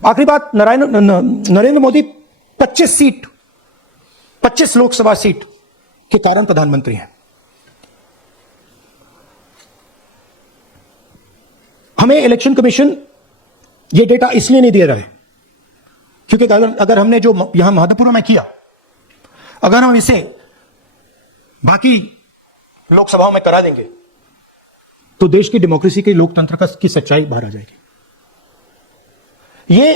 आखिरी बात, नरेंद्र मोदी 25 सीट 25 लोकसभा सीट के कारण प्रधानमंत्री हैं। हमें इलेक्शन कमीशन ये डेटा इसलिए नहीं दे रहा है क्योंकि अगर हमने जो यहां महत्वपूर्ण में किया, अगर हम इसे बाकी लोकसभाओं में करा देंगे तो देश की डेमोक्रेसी की लोकतंत्र की सच्चाई बाहर आ जाएगी। ये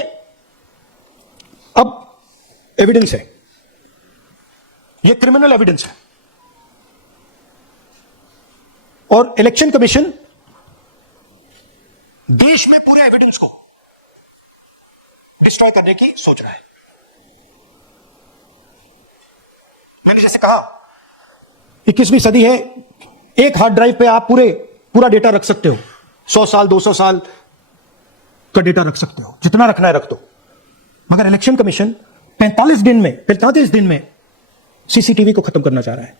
अब एविडेंस है, ये क्रिमिनल एविडेंस है और इलेक्शन कमीशन देश में पूरे एविडेंस को डिस्ट्रॉय करने की सोच रहा है। मैंने जैसे कहा 21वीं सदी है, एक हार्ड ड्राइव पे आप पूरा डेटा रख सकते हो, 100 साल 200 साल का डेटा रख सकते हो, जितना रखना है रख दो। मगर इलेक्शन कमीशन 45 दिन में सीसीटीवी को खत्म करना चाह रहा है,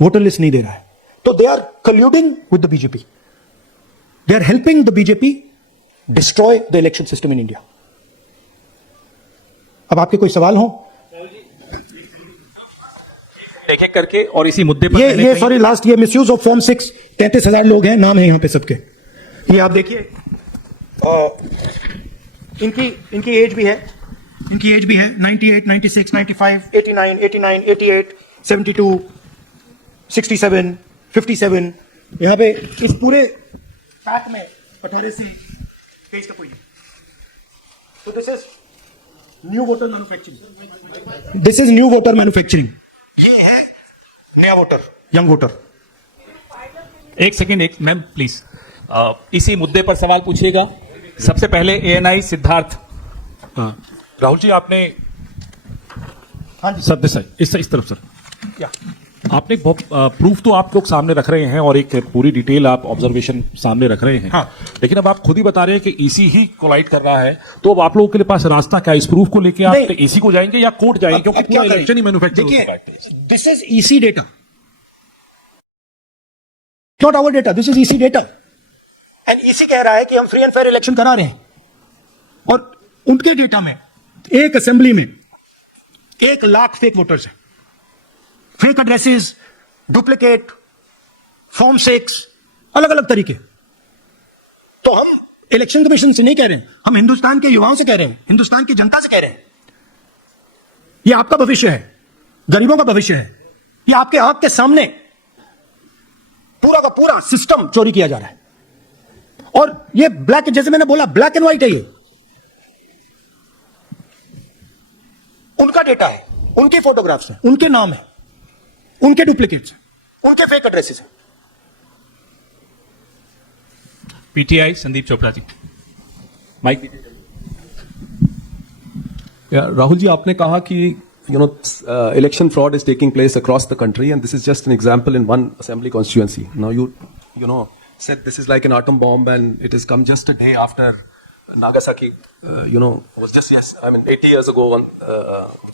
वोटर लिस्ट नहीं दे रहा है। तो they are colluding with the BJP, they are helping the BJP destroy the election system in India. अब आपके कोई सवाल हो? एक एक करके और इसी मुद्दे पर ये सॉरी लास्ट, ये मिसयूज ऑफ फॉर्म 6, 33,000 लोग हैं, नाम है यहां पे सबके। ये आप देखिए, इनकी एज भी है, 98, 96, 95, 89, 88, 72, 67, 57। यहां पे इस पूरे पैक में 18 से 23 तक कोई नहीं। तो this is new voter manufacturing, ये है नया वोटर, यंग वोटर। एक सेकंड, मैम प्लीज, इसी मुद्दे पर सवाल पूछिएगा। सबसे पहले एएनआई सिद्धार्थ। राहुल जी, आपने हाँ जी सर दिस इस तरफ सर, क्या आपने बहुत प्रूफ तो आप लोग सामने रख रहे हैं और एक पूरी डिटेल आप ऑब्जर्वेशन सामने रख रहे हैं। हाँ। लेकिन अब आप खुद ही बता रहे हैं कि ईसी ही कोलाइड कर रहा है, तो अब आप लोगों के पास रास्ता क्या है? इस प्रूफ को लेके आप नहीं। ईसी को जाएंगे या कोर्ट जाएंगे? क्योंकि पूरा इलेक्शन ही मैन्युफैक्चर हो चुका है। This is EC data, not our data, this is EC data. And EC कह रहा है कि हम फ्री एंड फेयर इलेक्शन करा रहे हैं, और उनके डेटा में एक असेंबली में 1 लाख फेक वोटर्स हैं, फेक एड्रेसेस, डुप्लीकेट, फॉर्म 6, अलग अलग तरीके। तो हम इलेक्शन कमीशन से नहीं कह रहे हैं, हम हिंदुस्तान के युवाओं से कह रहे हैं, हिंदुस्तान की जनता से कह रहे हैं, ये आपका भविष्य है, गरीबों का भविष्य है, ये आपके आंख के सामने पूरा का पूरा सिस्टम चोरी किया जा रहा है। और ये ब्लैक, जैसे मैंने बोला, ब्लैक एंड व्हाइट है, ये उनका डेटा है, उनकी फोटोग्राफ्स हैं, उनके नाम है, उनके डुप्लीकेट्स हैं, उनके फेक एड्रेसेस हैं। पीटीआई संदीप चोपड़ा जी, माइक दीजिए। राहुल जी, आपने कहा कि election fraud is taking place across the country, and this is just an example in one assembly constituency. Now you said this is like an atom bomb, and it has come just a day after Nagasaki. Was just 80 years ago on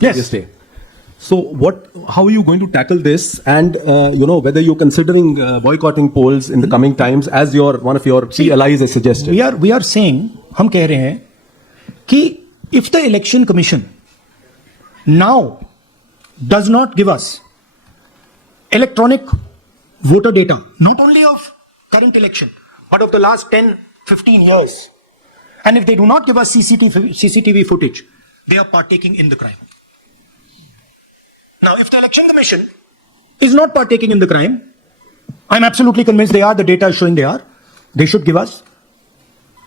this day. So how are you going to tackle this? And whether you're considering boycotting polls in the coming times, as one of your key allies has suggested. We are saying, हम कह रहे हैं कि if the election commission now does not give us electronic voter data, not only of current election, but of the last 10, 15 years, and if they do not give us CCTV footage, they are partaking in the crime. Now, if the election commission is not partaking in the crime, I'm absolutely convinced they are, the data is showing they are, they should give us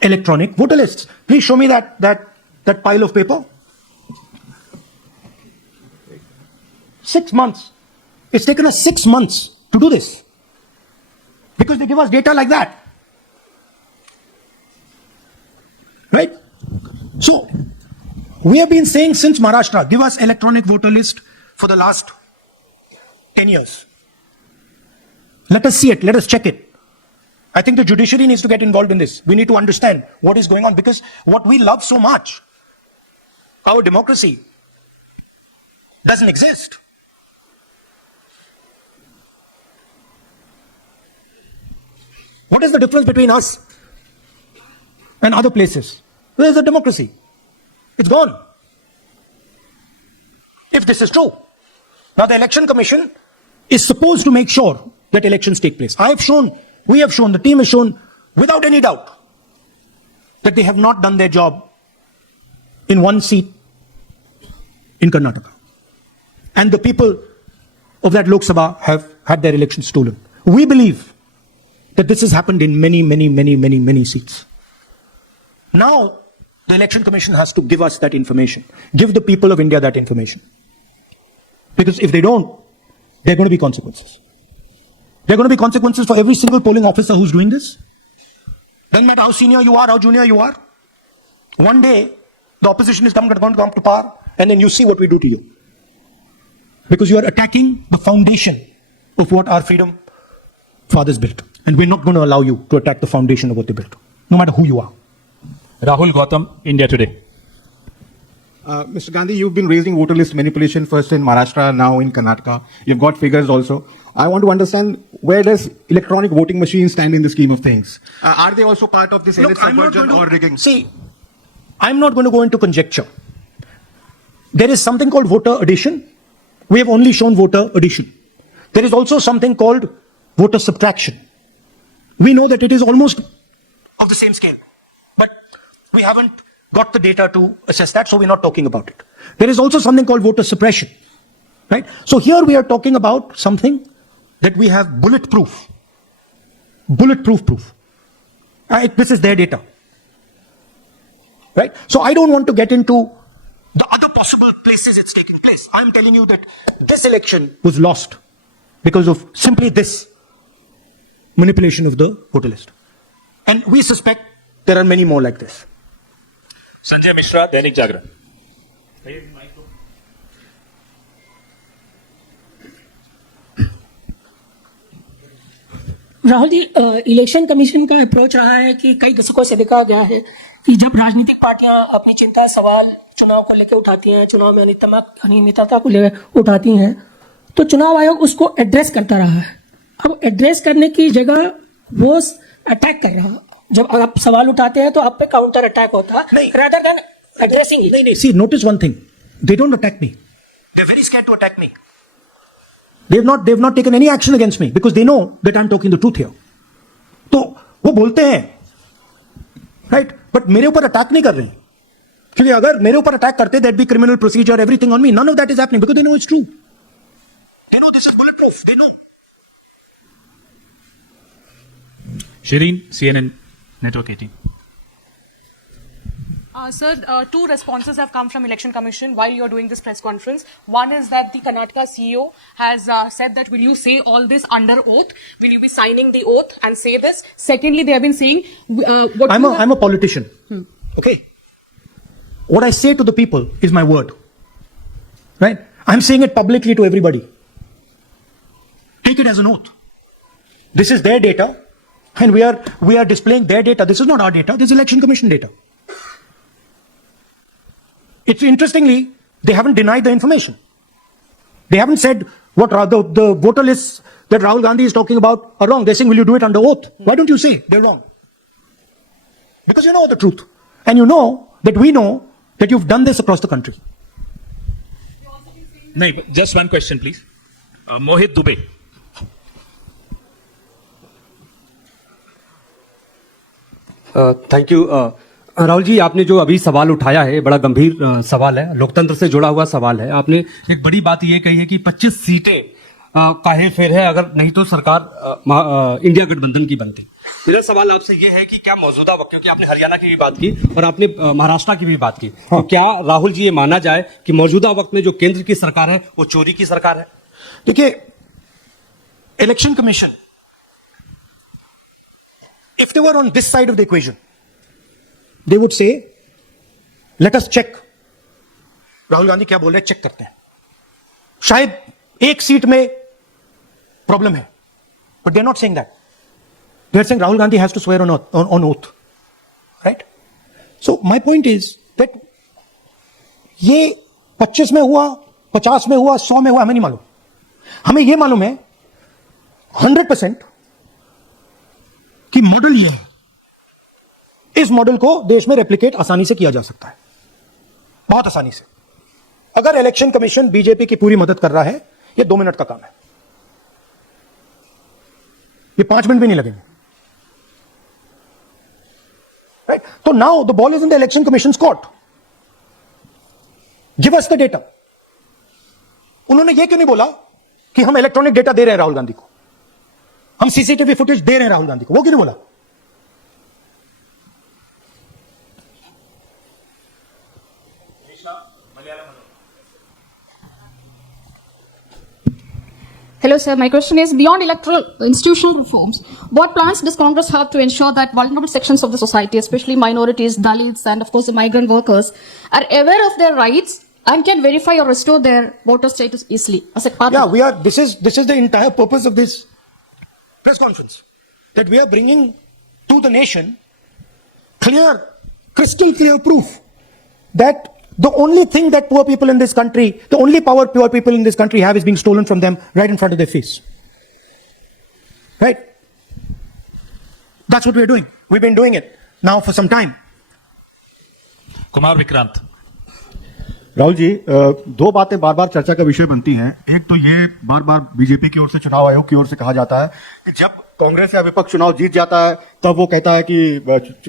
electronic voter lists. Please show me that pile of paper. 6 months. It's taken us 6 months to do this, because they give us data like that. Right? So, we have been saying since Maharashtra, give us electronic voter list for the last 10 years. Let us see it. Let us check it. I think the judiciary needs to get involved in this. We need to understand what is going on, because what we love so much, our democracy, doesn't exist. What is the difference between us and other places? Where's the democracy? It's gone. If this is true, Now, the Election Commission is supposed to make sure that elections take place. We have shown, the team has shown without any doubt that they have not done their job in one seat in Karnataka. And the people of that Lok Sabha have had their elections stolen. We believe that this has happened in many seats. Now, the Election Commission has to give us that information. Give the people of India that information. Because if they don't, there are going to be consequences. There are going to be consequences for every single polling officer who's doing this. Doesn't matter how senior you are, how junior you are. One day, the opposition is going to come to power, and then you see what we do to you. Because you are attacking the foundation of what our freedom fathers built. And we're not going to allow you to attack the foundation of what they built, no matter who you are. Rahul Gautam, India Today. Mr. Gandhi, you've been raising voter list manipulation first in Maharashtra, now in Karnataka. You've got figures also. I want to understand, where does electronic voting machines stand in the scheme of things? Are they also part of this elite subversion or rigging? See, I'm not going to go into conjecture. There is something called voter addition. We have only shown voter addition. There is also something called voter subtraction. We know that it is almost of the same scale, but we haven't got the data to assess that, so we're not talking about it. There is also something called voter suppression, right? So here we are talking about something that we have bulletproof proof. This is their data, right? So I don't want to get into the other possible places it's taking place. I'm telling you that this election was lost because of simply this manipulation of the voter list. And we suspect there are many more like this. Sanjay Mishra, Dainik Jagran. Rahul ji, election commission का approach रहा है कि कई दशकों से देखा गया है कि जब राजनीतिक पार्टियां अपनी चिंता सवाल चुनाव को लेकर उठाती हैं, चुनाव में अनियमितता को लेकर उठाती हैं, तो चुनाव आयोग उसको एड्रेस करता रहा है। अब एड्रेस करने की जगह वो अटैक कर रहा। जब आप सवाल उठाते हैं तो आप पे काउंटर अटैक होता है, नहीं। rather than addressing it. नहीं, see, notice one thing. They don't attack me. They're very scared to attack me. They've not taken any action against me because they know that I'm talking the truth here. तो वो बोलते हैं, right? But मेरे ऊपर attack नहीं कर रहे हैं, क्योंकि अगर मेरे ऊपर अटैक करते, there'd be criminal procedure, everything on me. None of that is happening because they know it's true. They know this is bulletproof. They know. Shireen, CNN Network 18. Sir, two responses have come from Election Commission while you're doing this press conference. One is that the Karnataka CEO has said that will you say all this under oath? Will you be signing the oath and say this? Secondly, they have been saying... I'm a politician. Okay? What I say to the people is my word. Right? I'm saying it publicly to everybody. Take it as an oath. This is their data, and we are displaying their data. This is not our data. This is Election Commission data. It's interestingly, they haven't denied the information. They haven't said what the voter lists that Rahul Gandhi is talking about are wrong. They're saying, will you do it under oath? Why don't you say they're wrong? Because you know the truth. And you know that we know that you've done this across the country. No, just one question, please. Mohit Dubey. Thank you Rahul ji, आपने जो अभी सवाल उठाया है बड़ा गंभीर सवाल है, लोकतंत्र से जुड़ा हुआ सवाल है। आपने एक बड़ी बात ये कही है कि 25 सीटें का हेरफेर है, अगर नहीं तो सरकार इंडिया गठबंधन की बनती। मेरा सवाल आपसे ये है कि क्या मौजूदा वक्त, क्योंकि आपने हरियाणा की भी बात की और आपने महाराष्ट्र की भी बात की, तो क्या राहुल जी ये माना जाए कि मौजूदा वक्त में जो केंद्र की सरकार है वो चोरी की सरकार है? देखिए, election commission, if they were on this side of the equation, they would say, let us check. Rahul Gandhi क्या बोल रहे हैं, चेक करते हैं। शायद एक सीट में प्रॉब्लम है, but they're not saying that. They're saying Rahul Gandhi has to swear on oath, right? So my point is that ये 25 में हुआ, 50 में हुआ, 100 में हुआ, हमें नहीं मालूम। हमें ये मालूम है 100% कि मॉडल ये है। इस मॉडल को देश में रेप्लिकेट आसानी से किया जा सकता है, बहुत आसानी से। अगर इलेक्शन कमीशन बीजेपी की पूरी मदद कर रहा है, ये 2 मिनट का काम है, ये 5 मिनट भी नहीं लगेंगे, राइट? तो now the ball is in the election commissions court, give us the data. उन्होंने ये क्यों नहीं बोला कि हम इलेक्ट्रॉनिक डेटा दे रहे हैं राहुल गांधी को, हम सीसीटीवी फुटेज दे रहे हैं राहुल गांधी को, वो क्यों नहीं बोला? Hello, sir. My question is, beyond electoral institutional reforms, what plans does Congress have to ensure that vulnerable sections of the society, especially minorities, Dalits, and of course the migrant workers, are aware of their rights and can verify or restore their voter status easily as a part Yeah, of we are. This is the entire purpose of this press conference, that we are bringing to the nation clear, crystal clear proof that the only thing that poor people in this country, the only power poor people in this country have, is being stolen from them right in front of their face. Right? That's what we're doing. We've been doing it now for some time. Kumar Vikrant. Rahul ji, दो बातें बार बार चर्चा का विषय बनती हैं। एक तो ये बार बार बीजेपी की ओर से, चुनाव आयोग की ओर से कहा जाता है कि जब कांग्रेस या विपक्ष चुनाव जीत जाता है तब वो कहता है कि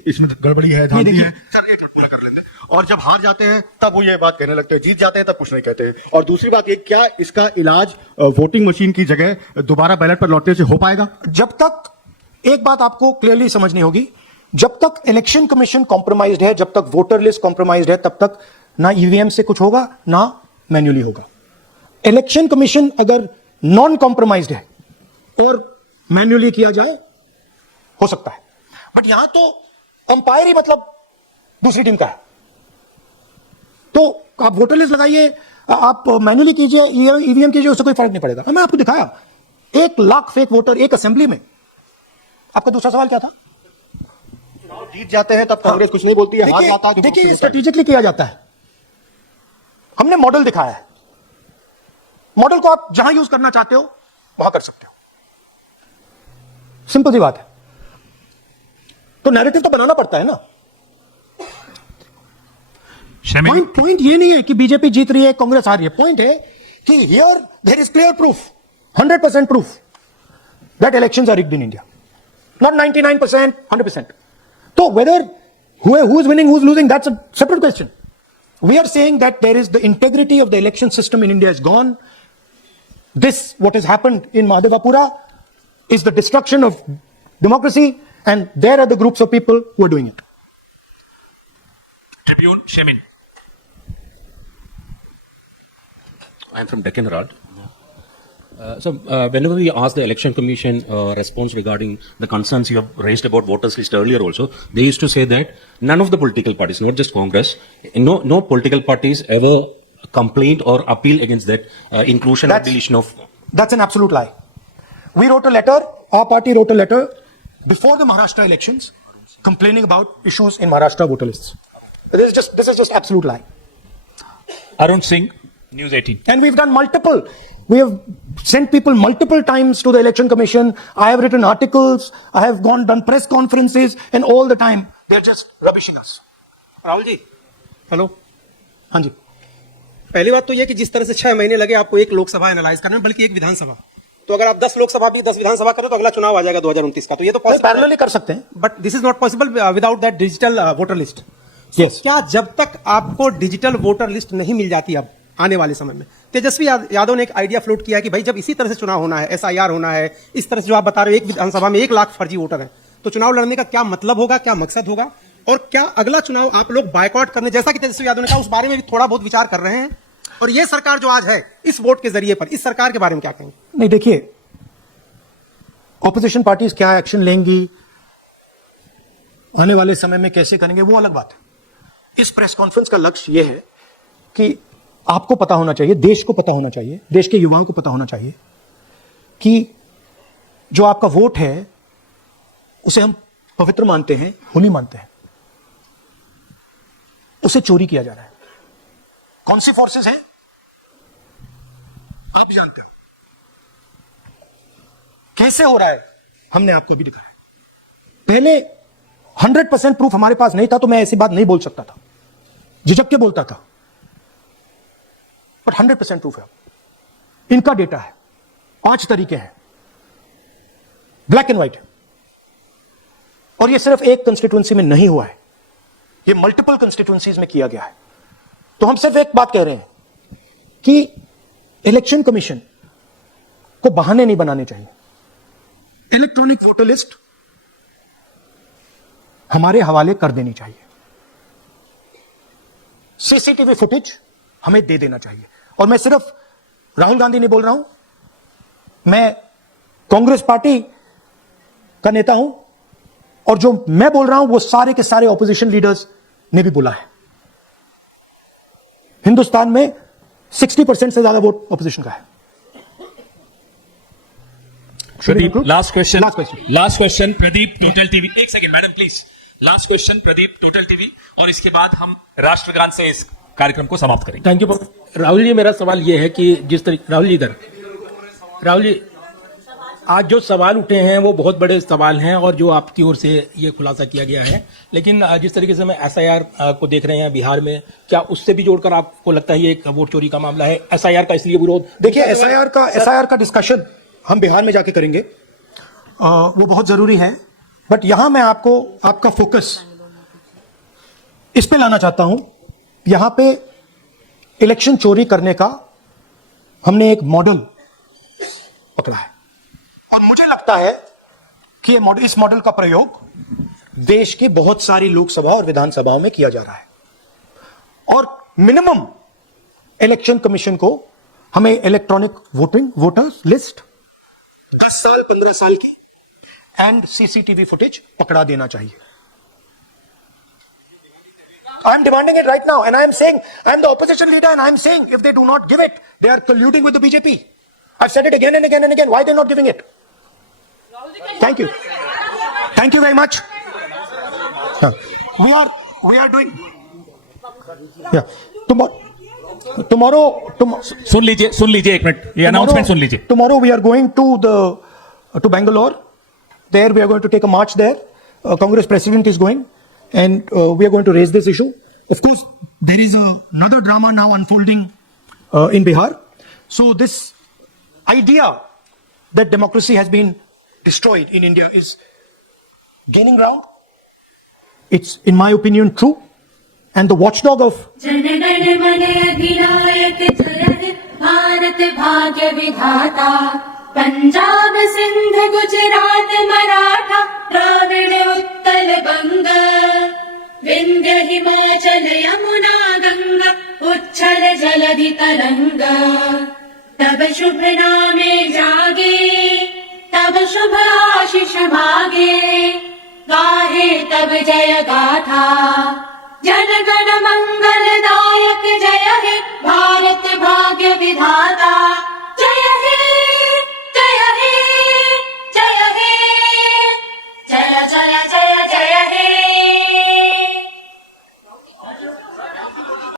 इसमें गड़बड़ी है, धांधली है, सर एक पूरा कर लेंगे, और जब हार जाते हैं तब वो ये बात कहने लगते हैं, जीत जाते हैं तब कुछ नहीं कहते हैं। और दूसरी बात ये, क्या इसका इलाज वोटिंग मशीन की जगह दोबारा बैलेट पर लौटने से हो पाएगा? जब तक एक बात आपको क्लियरली समझनी होगी, जब तक इलेक्शन कमीशन कॉम्प्रोमाइज्ड है, जब तक वोटर लिस्ट कॉम्प्रोमाइज्ड है, तब तक ना ईवीएम से कुछ होगा ना मैन्युअली होगा। इलेक्शन कमीशन अगर नॉन कॉम्प्रोमाइज्ड है और मैन्युअली किया जाए हो सकता है, बट यहां तो अंपायर ही मतलब दूसरी टीम का है। तो आप वोटर लिस्ट लगाइए, आप मैन्युअली कीजिए, ईवीएम कीजिए, उससे कोई फर्क नहीं पड़ेगा। मैं आपको दिखाया 1 लाख फेक वोटर एक असेंबली में। आपका दूसरा सवाल क्या था? जीत जाते हैं तब कांग्रेस कुछ नहीं बोलती है, हार जाता है तो देखिए स्ट्रेटेजिकली किया जाता है। हमने मॉडल दिखाया है, मॉडल को आप जहां यूज करना चाहते हो वहां कर सकते हो, सिंपल सी बात है। तो नैरेटिव तो बनाना पड़ता है ना। पॉइंट ये नहीं है कि बीजेपी जीत रही है, कांग्रेस हार रही है। पॉइंट है कि here there is clear proof, 100% proof that elections are rigged in India, not 99%, 100%. So whether who is winning, who is losing, that's a separate question. We are saying that there is the integrity of the election system in India is gone. This, what has happened in Mahadevapura, is the destruction of democracy, and there are the groups of people who are doing it. Tribune शेमिन। I am from Deccan Herald. So, whenever we ask the Election Commission response regarding the concerns you have raised about voters list earlier also, they used to say that none of the political parties, not just Congress, no political parties ever complained or appealed against that inclusion or deletion of... That's an absolute lie. We wrote a letter, our party wrote a letter before the Maharashtra elections complaining about issues in Maharashtra voter lists. This is just absolute lie. Arun Singh, news 18। And we've done multiple. We have sent people multiple times to the election commission. I have written articles. I have done press conferences, and all the time they're just rubbishing us. Rahul ji, hello. हाँ जी। पहली बात तो ये कि जिस तरह से 6 महीने लगे आपको एक लोकसभा एनालाइज करने में, बल्कि एक विधानसभा, तो अगर आप 10 लोकसभा भी 10 विधानसभा करो तो अगला चुनाव आ जाएगा 2029 का। तो ये तो पैरेलली कर सकते हैं, but this is not possible without that digital voter list. Yes. क्या जब तक आपको डिजिटल वोटर लिस्ट नहीं मिल जाती अब आने वाले समय में, तेजस्वी यादव ने एक आइडिया फ्लोट किया कि भाई जब इसी तरह से चुनाव होना है, एसआईआर होना है, इस तरह से जो आप बता रहे हो एक विधानसभा में 1 लाख फर्जी वोटर है, तो चुनाव लड़ने का क्या मतलब होगा, क्या मकसद होगा, और क्या अगला चुनाव आप लोग बायकॉट करने, जैसा कि तेजस्वी यादव ने कहा, उस बारे में भी थोड़ा बहुत विचार कर रहे हैं? और ये सरकार जो आज है इस वोट के जरिए पर, इस सरकार के बारे में क्या कहेंगे? नहीं, देखिए, ऑपोजिशन पार्टीज क्या एक्शन लेंगी, आने वाले समय में कैसे करेंगे, वो अलग बात है। इस प्रेस कॉन्फ्रेंस का लक्ष्य यह है कि आपको पता होना चाहिए, देश को पता होना चाहिए, देश के युवाओं को पता होना चाहिए कि जो आपका वोट है उसे हम पवित्र मानते हैं, होली मानते हैं, उसे चोरी किया जा रहा है। कौन सी फोर्सेस हैं आप जानते हैं, कैसे हो रहा है हमने आपको भी दिखाया। पहले 100% प्रूफ हमारे पास नहीं था तो मैं ऐसी बात नहीं बोल सकता था, झिझक के बोलता था, बट 100% प्रूफ है। इनका डेटा है, 5 तरीके हैं, ब्लैक एंड व्हाइट। और ये सिर्फ एक कंस्टिट्यूंसी में नहीं हुआ है, ये मल्टीपल कंस्टिट्यूंसीज में किया गया है। तो हम सिर्फ एक बात कह रहे हैं कि इलेक्शन कमीशन को बहाने नहीं बनाने चाहिए। इलेक्ट्रॉनिक वोटर लिस्ट हमारे हवाले कर देनी चाहिए, सीसीटीवी फुटेज हमें दे देना चाहिए। और मैं सिर्फ राहुल गांधी नहीं बोल रहा हूं, मैं कांग्रेस पार्टी का नेता हूं, और जो मैं बोल रहा हूं वो सारे के सारे ऑपोजिशन लीडर्स ने भी बोला है। हिंदुस्तान में 60% से ज्यादा वोट ऑपोजिशन का है। Pradeep, last question Last question. Last question Pradeep, total TV. एक second madam please, last question Pradeep, total TV, और इसके बाद हम राष्ट्रगान से इस कार्यक्रम को समाप्त करेंगे। Thank you. राहुल जी, मेरा सवाल ये है कि जिस तरीके राहुल जी इधर, राहुल जी आज जो सवाल उठे हैं वो बहुत बड़े सवाल हैं और जो आपकी ओर से ये खुलासा किया गया है, लेकिन जिस तरीके से मैं एसआईआर को देख रहे हैं बिहार में, क्या उससे भी जोड़कर आपको लगता है ये एक वोट चोरी का मामला है? एसआईआर का इसलिए विरोध, देखिए एसआईआर का डिस्कशन हम बिहार में जाके करेंगे, वो बहुत जरूरी है। बट यहां मैं आपको आपका फोकस इस पे लाना चाहता हूं। यहां पे इलेक्शन चोरी करने का हमने एक मॉडल पकड़ा है, और मुझे लगता है कि ये मॉडल, इस मॉडल का प्रयोग देश की बहुत सारी लोकसभा और विधानसभाओं में किया जा रहा है। और मिनिमम इलेक्शन कमीशन को हमें इलेक्ट्रॉनिक वोटर्स लिस्ट 10 साल 15 साल की एंड सीसीटीवी फुटेज पकड़ा देना चाहिए। I am demanding it right now, and I am saying, I am the opposition leader, and I am saying, if they do not give it, they are colluding with the BJP. I've said it again and again and again. Why they're not giving it? Thank you. Thank you very much. We are doing. Yeah. Tomorrow. सुन लीजिए एक minute, ये announcement सुन लीजिए। Tomorrow we are going to Bangalore. There we are going to take a march there. Congress president is going, and we are going to raise this issue. Of course, there is another drama now unfolding in Bihar. So this idea that democracy has been destroyed in India is gaining ground. It's, in my opinion, true. And the watchdog of जनगण मन अधिनायक जय भारत भाग्य विधाता, पंजाब सिंध गुजरात मराठा द्राविड़ उत्कल बंग, विंध्य हिमाचल यमुना गंगा उच्छल जलधि तरंग, तब शुभ नामे जागे, तब शुभ आशीष मागे, गाहे तब जय गाथा, जनगण मंगलदायक जय हे भारत भाग्य विधाता, जय हे जय हे जय हे जय जय जय।